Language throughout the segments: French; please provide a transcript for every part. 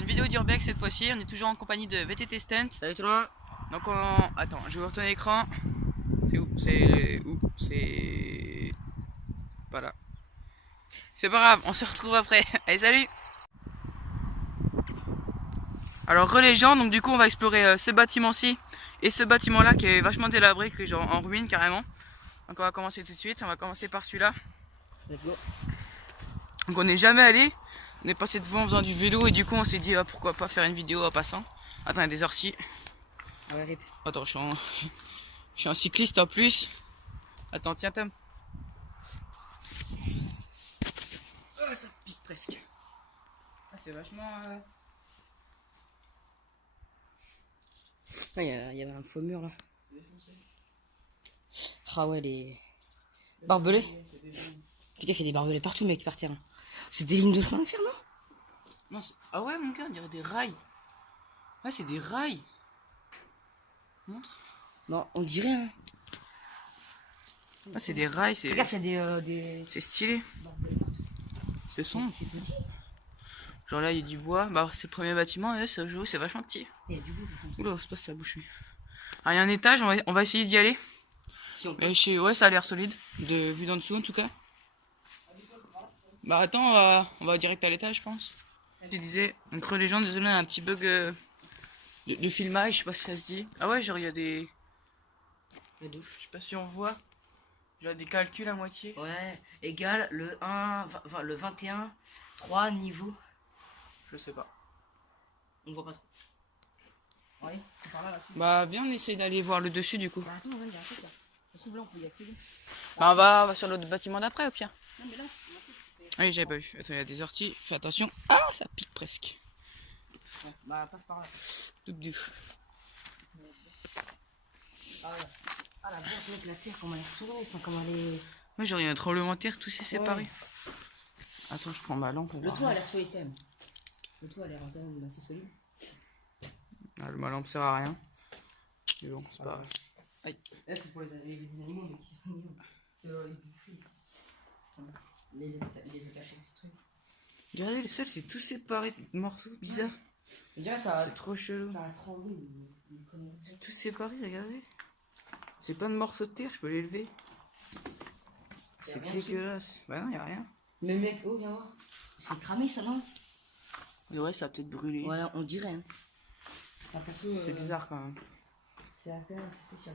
une vidéo d'Urbex cette fois-ci. On est toujours en compagnie de VTT Stunt. Salut tout le monde. Donc attends, je vais vous retourner l'écran. C'est où? C'est où? C'est... Pas là. C'est pas grave, on se retrouve après. Allez, salut! Alors les gens, donc du coup on va explorer ce bâtiment-ci et ce bâtiment-là qui est vachement délabré, qui est genre en ruine carrément. Donc on va commencer tout de suite, on va commencer par celui-là. Let's go. Donc on n'est jamais allé, on est passé devant en faisant du vélo et du coup on s'est dit pourquoi pas faire une vidéo en passant. Attends, il y a des orties. Ah ouais, rip. Attends, je suis un cycliste en plus. Attends, tiens Tom. Oh, ça pique presque. Ah, c'est vachement... Ah, il y avait un faux mur là. Ah ouais, les barbelés. Les gars, il y a des barbelés partout, mec, par terre. C'est des lignes de chemin de fer, non? Non, ah ouais, mon gars, on dirait des rails. Ah, c'est des rails. Montre. Non, on dirait, hein. Ah, c'est des rails, c'est... Regarde, il y a des... C'est stylé. C'est sombre. C'est petit. Genre là, il y a du bois. Bah, c'est le premier bâtiment, et ça joue, c'est vachement petit. Il y a du bout. Oula, c'est pas si ça bouche. Ah, il y a un étage, on va essayer d'y aller. Si on peut. Ouais, ça a l'air solide, vu d'en dessous en tout cas. Bah attends, on va direct à l'étage, je pense. Je disais, on creux les gens, désolé, on a un petit bug de filmage, je sais pas si ça se dit. Ah ouais, genre il y a des... Je sais pas si on voit. Genre des calculs à moitié. Ouais, égal le 1, le 21, 3 niveaux. Je sais pas. On voit pas trop. Ouais, c'est par là, là. Bah viens, on essaye d'aller voir le dessus du coup. Bah attends, il y a un truc là. Ça se trouve là, on peut y accéder. Bah on va sur l'autre bâtiment d'après au pire. Non, mais là, Ah oui, j'avais pas vu. Attends, il y a des orties. Fais attention. Ah, ça pique presque. ouais, bah passe par là. Tout doux. Ah ouais. Ah la boîte, mec, la terre, comment elle est retournée, enfin, comment elle est... Ouais, genre il y a un tremblement de terre, tout s'est séparé. Attends, je prends ma lampe pour Le voir. toit a l'air solide quand même. Le toit a l'air quand même assez solide. Ah, ma lampe sert à rien. Mais bon, c'est pas grave. Aïe. Là, c'est pour les animaux, mais qui sont mignons. C'est les bouffées. Il les a cachés, ce truc. Regardez, ça c'est tout séparé de morceaux bizarres. Je dirais ça C'est trop chelou. a tremblé. C'est tout séparé, regardez. C'est plein de morceaux de terre, je peux les lever. C'est dégueulasse. Bah non, y'a rien. Mais mec, oh, viens voir. C'est cramé ça, non? Ouais, ça a peut-être brûlé. Ouais, on dirait. Hein. C'est bizarre quand même. C'est un peu spécial.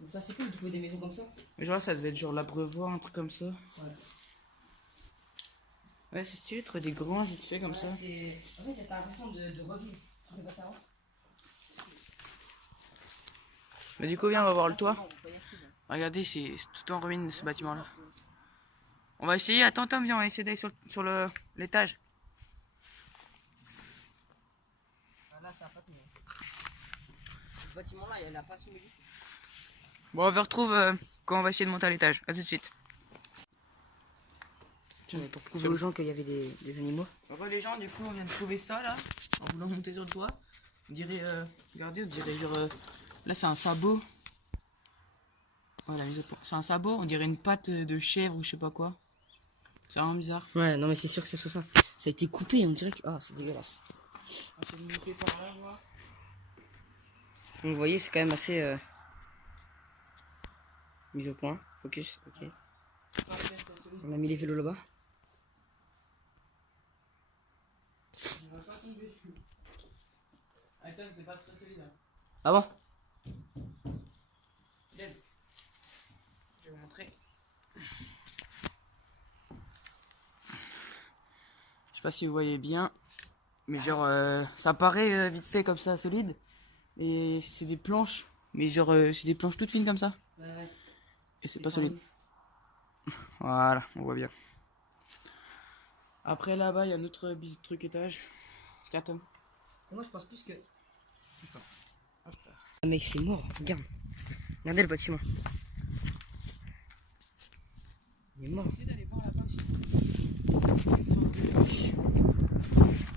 Donc ça, c'est cool de trouver des maisons comme ça. Mais genre, ça devait être genre l'abreuvoir, un truc comme ça. Ouais. Ouais, c'est stylé de trouver des granges vite fait comme ça. En fait, t'as l'impression de revivre. C'est pas ça. Mais du coup, viens, on va voir le toit. Regardez, c'est tout en ruine ce bâtiment là. On va essayer, attends, viens, on va essayer d'aller sur l'étage. Là, ça a pas tenu. Ce bâtiment là, il a pas assumé du tout. Bon, on se retrouve quand on va essayer de monter à l'étage. A tout de suite. Tiens, mais pour prouver aux gens qu'il y avait des animaux. Enfin, les gens, du coup, on vient de trouver ça là, en voulant monter sur le toit. On dirait, regardez, on dirait genre, là c'est un sabot. Voilà, c'est un sabot, on dirait une patte de chèvre ou je sais pas quoi. C'est vraiment bizarre. Ouais, non mais c'est sûr que c'est ça. Ça a été coupé, on dirait que... Ah, c'est dégueulasse. On va essayer de monter par là, voir. Donc, vous voyez, c'est quand même assez... Mise au point. Focus, ok. On a mis les vélos là-bas. On va pas tomber. Attends, c'est pas très solide. Hein. Ah bon? L'aide. Je vais montrer. Je sais pas si vous voyez bien, mais genre ça paraît vite fait comme ça solide, et c'est des planches, mais genre c'est des planches toutes fines comme ça, Ouais. et c'est pas solide. Voilà, on voit bien. Après là-bas il y a un autre truc étage. Tiens Tom. Moi je pense plus que... Ah, mec, c'est mort, regarde. Regardez le bâtiment. Il est mort. Essayez d'aller voir là-bas aussi.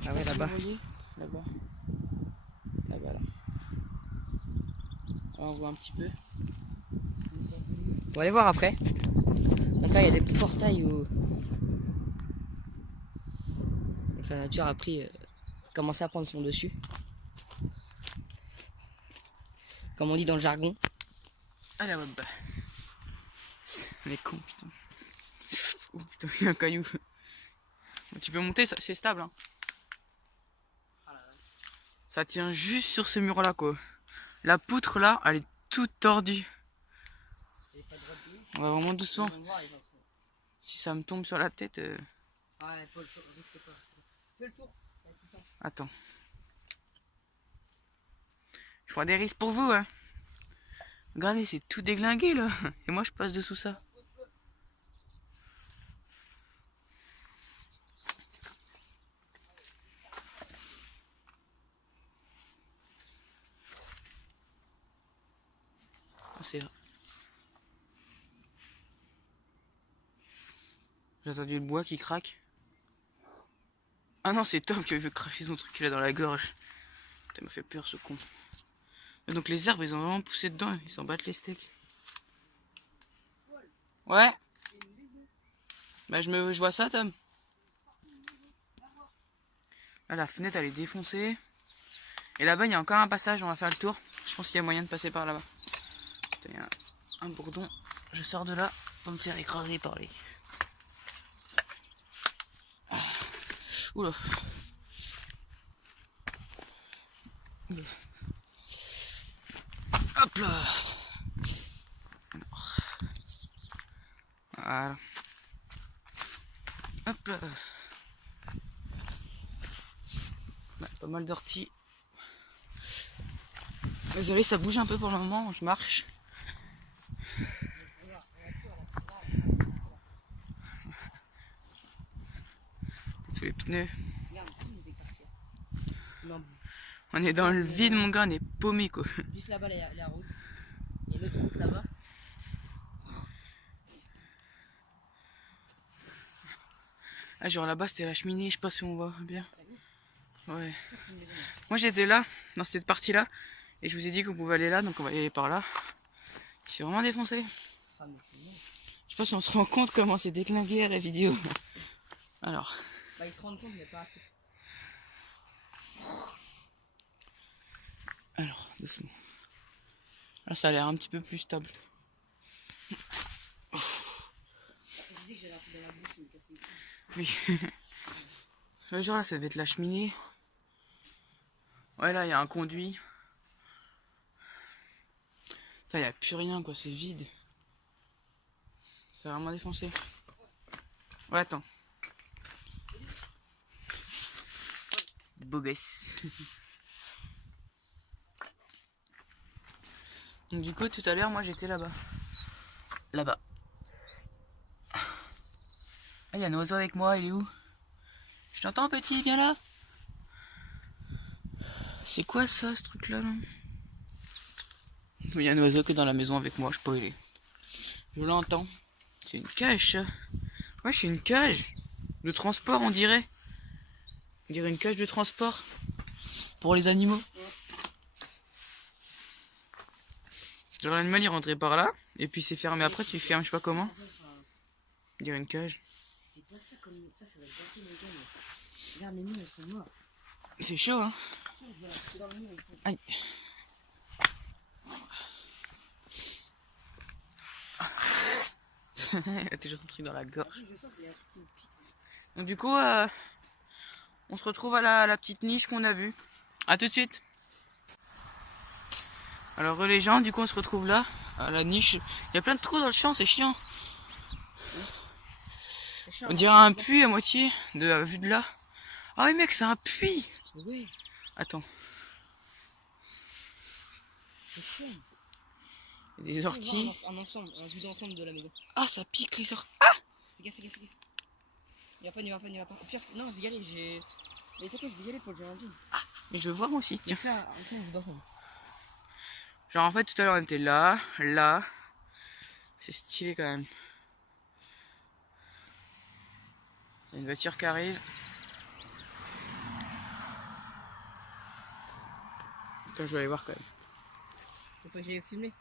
Ah ouais, là-bas. Vous voyez là-bas. Là-bas là. Alors, on voit un petit peu. On va aller voir après. Donc là, il y a des portails où... Donc La nature a pris, commencé à prendre son dessus. Comme on dit dans le jargon. Allez, hop. On est con, putain. Oh putain, il y a un caillou. Bon, tu peux monter, c'est stable. Hein. Ça tient juste sur ce mur là quoi. La poutre là, elle est toute tordue. On va vraiment doucement. Si ça me tombe sur la tête. Attends. Je prends des risques pour vous hein. Regardez, c'est tout déglingué là. Et moi je passe dessous ça. C'est là. J'ai entendu le bois qui craque. Ah non, c'est Tom qui veut cracher son truc qu'il a dans la gorge. Ça m'a fait peur ce con. Et donc les arbres ils ont vraiment poussé dedans, ils s'en battent les steaks. Ouais. Bah je vois ça Tom. Là la fenêtre elle est défoncée. Et là-bas il y a encore un passage, on va faire le tour. Je pense qu'il y a moyen de passer par là-bas. Il y a un bourdon. Je sors de là pour me faire écraser par les... Oula. Hop là. Alors. Voilà. Hop là. Ouais, pas mal d'orties. Désolé, ça bouge un peu pour le moment, je marche. Sous les pneus. On est dans le vide mon gars, on est paumé quoi. Juste là-bas la route. Il y a une autre route là-bas. Ah genre là-bas c'était la cheminée, je sais pas si on voit bien. Ouais. Moi j'étais là, dans cette partie là, et je vous ai dit qu'on pouvait aller là, donc on va y aller par là. C'est vraiment défoncé. Je sais pas si on se rend compte comment c'est déclingué à la vidéo. Alors. Bah ils se rendent compte mais pas assez. Alors, doucement. Là ça a l'air un petit peu plus stable. C'est que j'ai dans la bouche, me casser. Oui. Le genre là ça devait être la cheminée. Ouais là il y a un conduit. Il n'y a plus rien quoi, c'est vide. C'est vraiment défoncé. Ouais attends. Bobesse. Donc du coup tout à l'heure moi j'étais là-bas. Là-bas. Ah il y a un oiseau avec moi, il est où? Je t'entends petit, viens là. C'est quoi ça ce truc là, Il y a un oiseau qui est dans la maison avec moi, je sais pas où il est. Je l'entends. C'est une cage ça. Ouais c'est une cage. De transport on dirait. On dirait une cage de transport. Pour les animaux. Genre l'animal il rentrait par là. Et puis c'est fermé après, tu fermes je sais pas comment. On dirait une cage. C'est pas ça comme ça, ça va être bloqué les gars. Regarde les murs elles sont noires. C'est chaud hein. Aïe. Elle a toujours un truc dans la gorge. Donc du coup, on se retrouve à la petite niche qu'on a vue. A tout de suite. Alors les gens, du coup on se retrouve là, à la niche. Il y a plein de trous dans le champ, c'est chiant. On dirait un puits à moitié, de la vue de là. Ah oui mec, c'est un puits. Oui. Attends. Il y a des orties. Un ensemble, un vue d'ensemble de la maison. Ah ça pique les orties. Ah fais gaffe, fais gaffe, fais gaffe. N'y va pas. Au pire, non, je vais y aller, Mais c'est quoi, je vais y aller pour le jardin. Ah, mais je veux voir moi aussi, tiens. Fais un vue d'ensemble. Genre en fait tout à l'heure on était là, là. C'est stylé quand même. Il y a une voiture qui arrive. Attends, je vais aller voir quand même. Faut pas que j'aille fumer.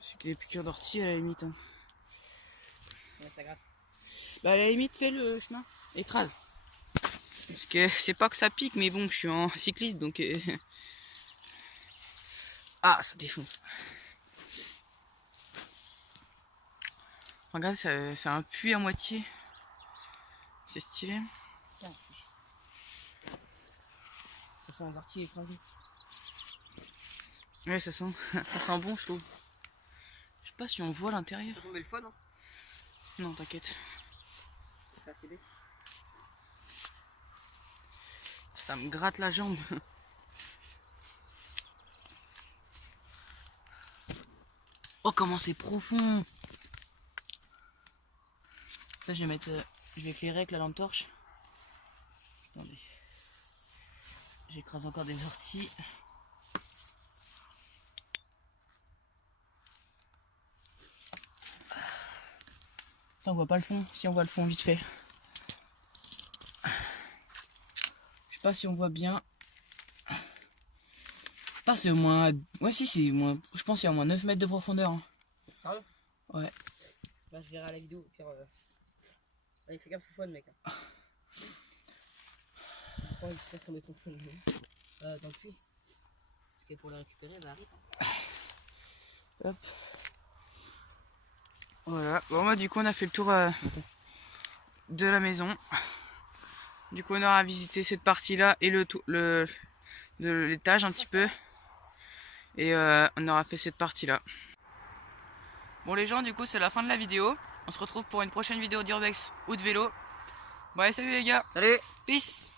C'est que des piqûres d'ortie à la limite. Hein. Ouais, ça gratte. Bah à la limite fais le chemin, écrase. Parce que c'est pas que ça pique, mais bon, je suis en cycliste donc... Ah, ça défonce. Regarde, c'est un puits à moitié. C'est stylé. Ça sent un ortie écrasé. Ouais, ça sent bon, je trouve. Je sais pas si on voit l'intérieur. Ça tombait le foie, non? Non, t'inquiète. C'est assez bête. Ça me gratte la jambe. Oh, comment c'est profond! Là, je vais éclairer avec la lampe torche. Attendez. J'écrase encore des orties. Là, on voit pas le fond. Si, on voit le fond vite fait. Je sais pas si on voit bien. Je sais pas, c'est au moins... Ouais, si, c'est moins... Je pense qu'il y a au moins 9 mètres de profondeur. Hein. Sérieux? Ouais. Bah, je verrai à la vidéo. Car, allez, fais gaffe au fun, mec. Oh, il se laisse tomber ton fun. Dans le puits. Parce que pour le récupérer, bah arrive. Hop. Voilà. Bon, bah, du coup, on a fait le tour de la maison. Du coup, on aura visité cette partie-là et de l'étage un petit peu. Et on aura fait cette partie-là. Bon, les gens, du coup, c'est la fin de la vidéo. On se retrouve pour une prochaine vidéo d'urbex ou de vélo. Bon, allez, salut les gars. Salut! Peace.